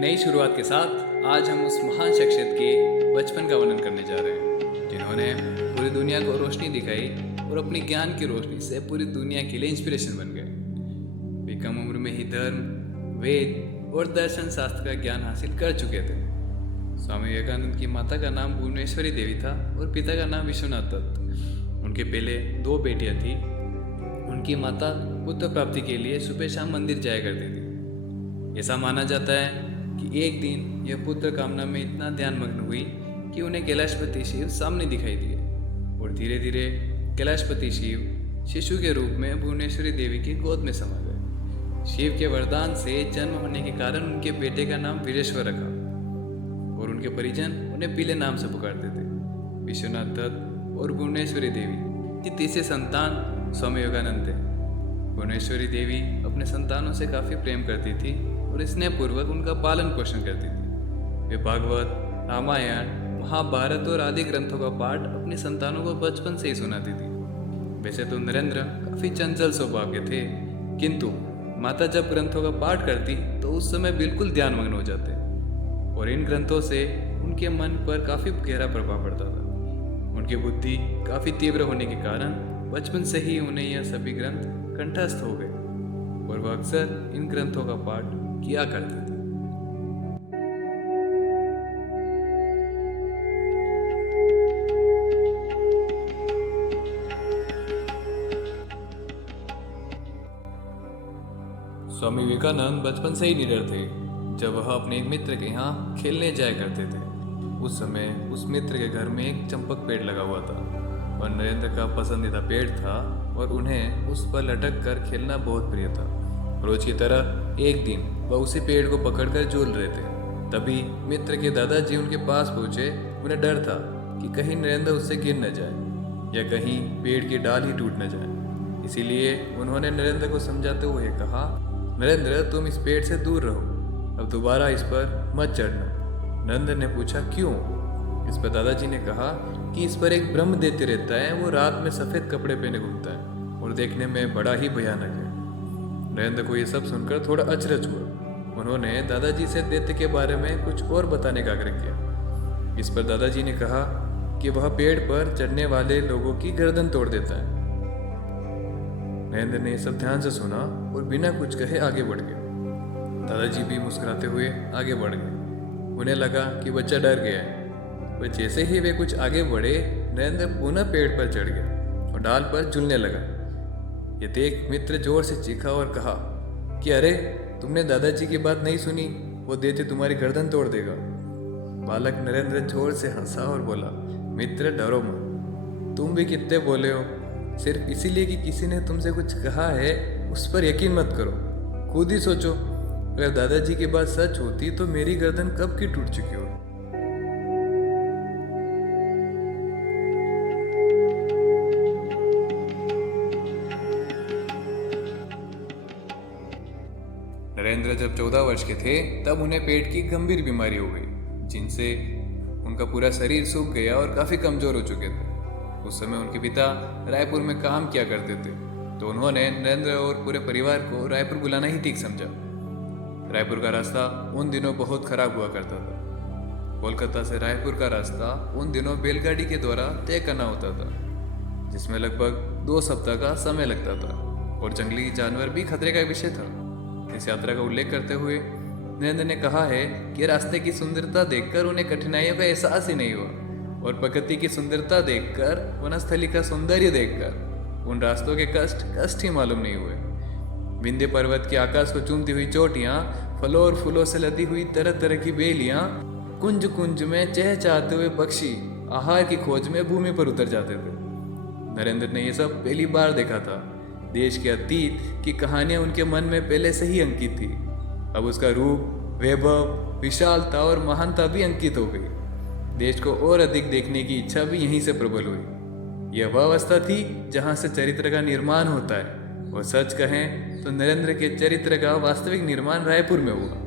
नई शुरुआत के साथ आज हम उस महान शख्सियत के बचपन का वर्णन करने जा रहे हैं जिन्होंने पूरी दुनिया को रोशनी दिखाई और अपनी ज्ञान की रोशनी से पूरी दुनिया के लिए इंस्पिरेशन बन गए। वे कम उम्र में ही धर्म, वेद और दर्शन शास्त्र का ज्ञान हासिल कर चुके थे। स्वामी विवेकानंद की माता का नाम भुवनेश्वरी देवी था और पिता का नाम विश्वनाथ दत्त। उनके पहले 2 बेटियां थी। उनकी माता पुत्र प्राप्ति के लिए सुबह शाम मंदिर जाया करती थी। ऐसा माना जाता है कि एक दिन यह पुत्र कामना में इतना ध्यानमग्न हुई कि उन्हें कैलाशपति शिव सामने दिखाई दिए और धीरे धीरे कैलाशपति शिव शिशु के रूप में भुवनेश्वरी देवी की गोद में समा गए। शिव के वरदान से जन्म होने के कारण उनके बेटे का नाम वीरेश्वर रखा और उनके परिजन उन्हें पीले नाम से पुकारते थे। विश्वनाथ दत्त और भुवनेश्वरी देवी की तीसरी संतान स्वामी विवेकानंद थे। भुवनेश्वरी देवी अपने संतानों से काफ़ी प्रेम करती थी और स्नेहपूर्वक उनका पालन पोषण करती थी। वे भागवत, रामायण, महाभारत और आदि ग्रंथों का पाठ अपनी संतानों को बचपन से ही सुनाती थी। वैसे तो नरेंद्र काफ़ी चंचल स्वभाव के थे, किंतु माता जब ग्रंथों का पाठ करती तो उस समय बिल्कुल ध्यानमग्न हो जाते और इन ग्रंथों से उनके मन पर काफ़ी गहरा प्रभाव पड़ता था। उनकी बुद्धि काफ़ी तीव्र होने के कारण बचपन से ही उन्हें यह सभी ग्रंथ कंठस्थ हो गए और वह अक्सर इन ग्रंथों का पाठ किया करते थे। स्वामी विवेकानंद बचपन से ही निडर थे। जब वह अपने एक मित्र के यहाँ खेलने जाया करते थे, उस समय उस मित्र के घर में एक चंपक पेड़ लगा हुआ था और नरेंद्र का पसंदीदा पेड़ था और उन्हें उस पर लटक कर खेलना बहुत प्रिय था। रोज की तरह एक दिन वह उसी पेड़ को पकड़कर झूल रहे थे। तभी मित्र के दादाजी उनके पास पहुंचे। उन्हें डर था कि कहीं नरेंद्र उससे गिर न जाए या कहीं पेड़ की डाल ही टूट न जाए। इसीलिए उन्होंने नरेंद्र को समझाते हुए कहा, नरेंद्र तुम इस पेड़ से दूर रहो, अब दोबारा इस पर मत चढ़ना। नरेंद्र ने पूछा क्यों? इस पर दादाजी ने कहा कि इस पर एक ब्रह्म दैत्य रहता है, वो रात में सफ़ेद कपड़े पहने घूमता है और देखने में बड़ा ही भयानक है। नरेंद्र को ये सब सुनकर थोड़ा अचरज हुआ। उन्होंने दादाजी से दैत्य के बारे में कुछ और बताने का आग्रह किया। इस पर दादाजी ने कहा कि वह पेड़ पर चढ़ने वाले लोगों की गर्दन तोड़ देता है। नरेंद्र ने सब ध्यान से सुना और बिना कुछ कहे आगे बढ़ गए। दादाजी भी मुस्कुराते हुए आगे बढ़ गए। उन्हें लगा कि बच्चा डर गया है। वह जैसे ही वे कुछ आगे बढ़े, नरेंद्र पुनः पेड़ पर चढ़ गया और डाल पर झूलने लगा। ये देख मित्र जोर से चीखा और कहा कि अरे तुमने दादाजी की बात नहीं सुनी, वो दैत्य तुम्हारी गर्दन तोड़ देगा। बालक नरेंद्र जोर से हंसा और बोला, मित्र डरो मत, तुम भी कितने बोले हो। सिर्फ इसीलिए कि किसी ने तुमसे कुछ कहा है उस पर यकीन मत करो। खुद ही सोचो, अगर दादाजी की बात सच होती तो मेरी गर्दन कब की टूट चुकी हो। नरेंद्र जब 14 वर्ष के थे तब उन्हें पेट की गंभीर बीमारी हो गई, जिनसे उनका पूरा शरीर सूख गया और काफ़ी कमज़ोर हो चुके थे। उस समय उनके पिता रायपुर में काम किया करते थे, तो उन्होंने नरेंद्र और पूरे परिवार को रायपुर बुलाना ही ठीक समझा। रायपुर का रास्ता उन दिनों बहुत खराब हुआ करता था। कोलकाता से रायपुर का रास्ता उन दिनों बैलगाड़ी के द्वारा तय करना होता था, जिसमें लगभग 2 सप्ताह का समय लगता था और जंगली जानवर भी खतरे का विषय था। इस यात्रा का उल्लेख करते हुए नरेंद्र ने कहा है कि रास्ते की सुंदरता देखकर उन्हें कठिनाइयों का एहसास ही नहीं हुआ और प्रकृति की सुंदरता देखकर, वनस्थली का सौंदर्य देखकर उन रास्तों के कष्ट ही मालूम नहीं हुए। विंध्य पर्वत के आकाश को चूमती हुई चोटियाँ, फलों और फूलों से लदी हुई तरह तरह की बेलियाँ, कुंज कुंज में चहचहाते हुए पक्षी आहार की खोज में भूमि पर उतर जाते थे। नरेंद्र ने यह सब पहली बार देखा था। देश के अतीत की कहानियां उनके मन में पहले से ही अंकित थी। अब उसका रूप, वैभव, विशालता और महानता भी अंकित हो गई। देश को और अधिक देखने की इच्छा भी यहीं से प्रबल हुई। यह वह अवस्था थी जहां से चरित्र का निर्माण होता है, और सच कहें तो नरेंद्र के चरित्र का वास्तविक निर्माण रायपुर में हुआ।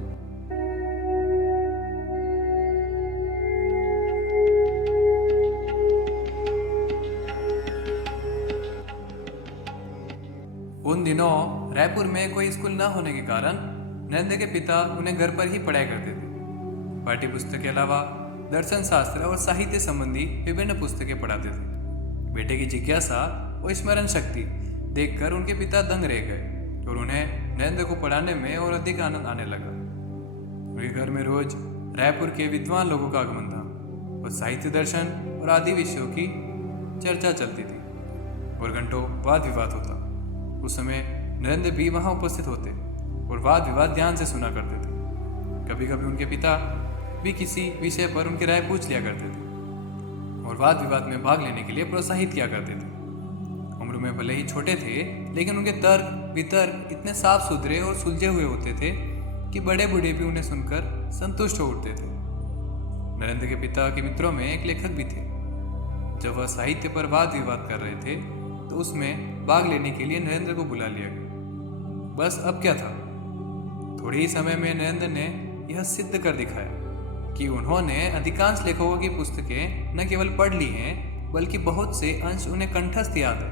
उन दिनों रायपुर में कोई स्कूल न होने के कारण नरेंद्र के पिता उन्हें घर पर ही पढ़ाई करते थे। पाठ्य पुस्तक के अलावा दर्शन शास्त्र और साहित्य संबंधी विभिन्न पुस्तकें पढ़ाते थे। बेटे की जिज्ञासा और स्मरण शक्ति देखकर उनके पिता दंग रह गए और उन्हें नरेंद्र को पढ़ाने में और अधिक आनंद आने लगा। उनके घर में रोज रायपुर के विद्वान लोगों का आगमन था और साहित्य, दर्शन और आदि विषयों की चर्चा चलती थी और घंटों वाद विवाद होता। उस समय नरेंद्र भी वहां उपस्थित होते और वाद विवाद ध्यान से सुना करते थे। कभी कभी उनके पिता भी किसी विषय पर उनकी राय पूछ लिया करते थे और वाद विवाद में भाग लेने के लिए प्रोत्साहित किया करते थे। उम्र में भले ही छोटे थे, लेकिन उनके तर्क वितर्क इतने साफ सुथरे और सुलझे हुए होते थे कि बड़े बूढ़े भी उन्हें सुनकर संतुष्ट हो उठते थे। नरेंद्र के पिता के मित्रों में एक लेखक भी थे। जब वह साहित्य पर वाद विवाद कर रहे थे तो उसमें भाग लेने के लिए नरेंद्र को बुला लिया गया। बस अब क्या था, थोड़े ही समय में नरेंद्र ने यह सिद्ध कर दिखाया कि उन्होंने अधिकांश लेखकों की पुस्तकें न केवल पढ़ ली हैं, बल्कि बहुत से अंश उन्हें कंठस्थ याद है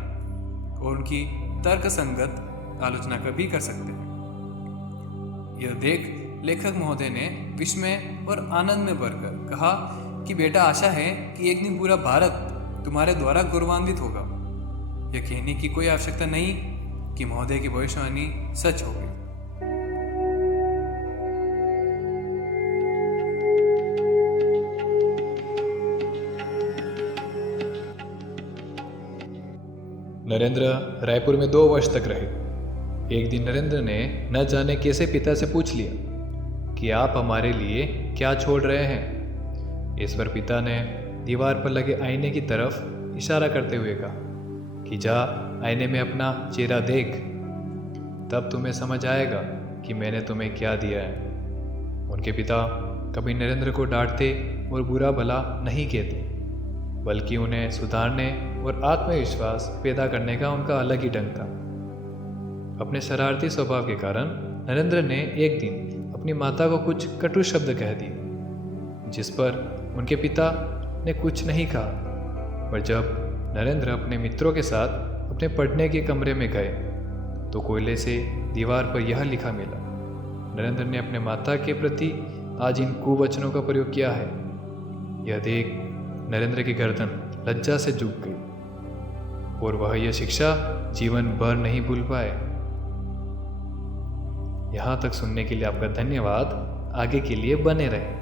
और उनकी तर्कसंगत आलोचना कभी कर सकते हैं। यह देख लेखक महोदय ने विस्मय और आनंद में भरकर कहा कि बेटा, आशा है कि एक दिन पूरा भारत तुम्हारे द्वारा गौरवान्वित होगा। यह कहने की कोई आवश्यकता नहीं कि महोदय की भविष्यवाणी सच हो गई। नरेंद्र रायपुर में 2 वर्ष तक रहे। एक दिन नरेंद्र ने न जाने कैसे पिता से पूछ लिया कि आप हमारे लिए क्या छोड़ रहे हैं। इस पर पिता ने दीवार पर लगे आईने की तरफ इशारा करते हुए कहा कि जा आईने में अपना चेहरा देख, तब तुम्हें समझ आएगा कि मैंने तुम्हें क्या दिया है। उनके पिता कभी नरेंद्र को डांटते और बुरा भला नहीं कहते, बल्कि उन्हें सुधारने और आत्मविश्वास पैदा करने का उनका अलग ही ढंग था। अपने शरारती स्वभाव के कारण नरेंद्र ने एक दिन अपनी माता को कुछ कटु शब्द कह दिए, जिस पर उनके पिता ने कुछ नहीं कहा। पर जब नरेंद्र अपने मित्रों के साथ अपने पढ़ने के कमरे में गए तो कोयले से दीवार पर यह लिखा मिला, नरेंद्र ने अपने माता के प्रति आज इन कुवचनों का प्रयोग किया है। यह देख नरेंद्र की गर्दन लज्जा से झुक गई और वह यह शिक्षा जीवन भर नहीं भूल पाए। यहाँ तक सुनने के लिए आपका धन्यवाद। आगे के लिए बने रहें।